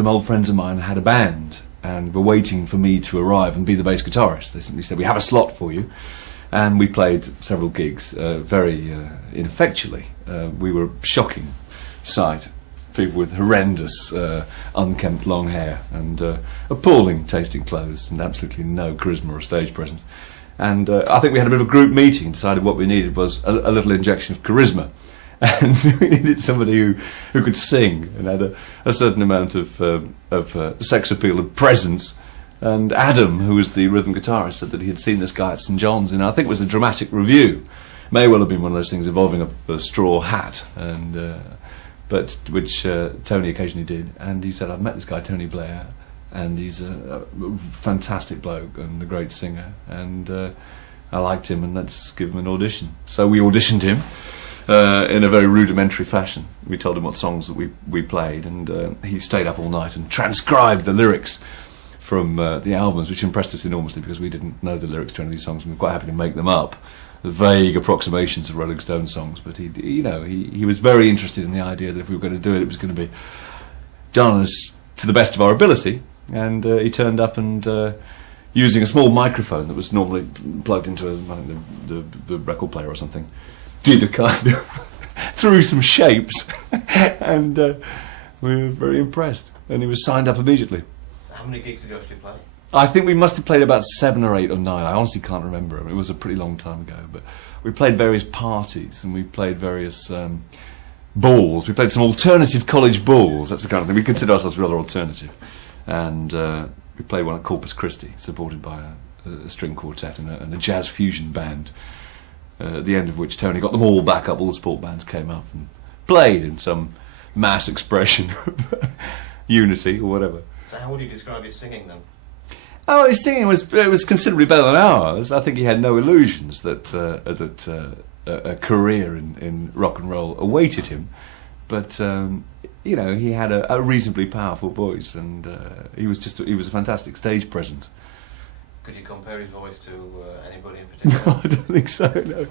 Some old friends of mine had a band and were waiting for me to arrive and be the bass guitarist. They simply said, "We have a slot for you." And we played several gigs, very ineffectually. We were a shocking sight. People with horrendous, unkempt long hair and appalling tasting clothes and absolutely no charisma or stage presence. And I think we had a bit of a group meeting and decided what we needed was a little injection of charisma. And we needed somebody who could sing and had a certain amount of sex appeal and presence. And Adam, who was the rhythm guitarist, said that he had seen this guy at St John's in, I think it was a dramatic review. May well have been one of those things involving a straw hat, and but which Tony occasionally did. And he said, "I've met this guy, Tony Blair, and he's a fantastic bloke and a great singer, and I liked him, and let's give him an audition." So we auditioned him. In a very rudimentary fashion. We told him what songs that we played, and he stayed up all night and transcribed the lyrics from the albums, which impressed us enormously because we didn't know the lyrics to any of these songs and we were quite happy to make them up, the vague approximations of Rolling Stones songs. But he was very interested in the idea that if we were going to do it, it was going to be done as to the best of our ability. And he turned up and using a small microphone that was normally plugged into the record player or something, did a kind of threw some shapes, and we were very impressed. And he was signed up immediately. How many gigs did you actually play? I think we must have played about 7 or 8 or 9. I honestly can't remember. I mean, it was a pretty long time ago. But we played various parties and we played various balls. We played some alternative college balls. That's the kind of thing. We consider ourselves rather alternative. And we played one at Corpus Christi, supported by a string quartet and a jazz fusion band. At the end of which Tony got them all back up, all the sport bands came up and played in some mass expression of unity or whatever. So how would you describe his singing then? Oh, his singing was considerably better than ours. I think he had no illusions that a career in rock and roll awaited him. But he had a reasonably powerful voice, and he was a fantastic stage presence. Could you compare his voice to anybody in particular? No, I don't think so, no.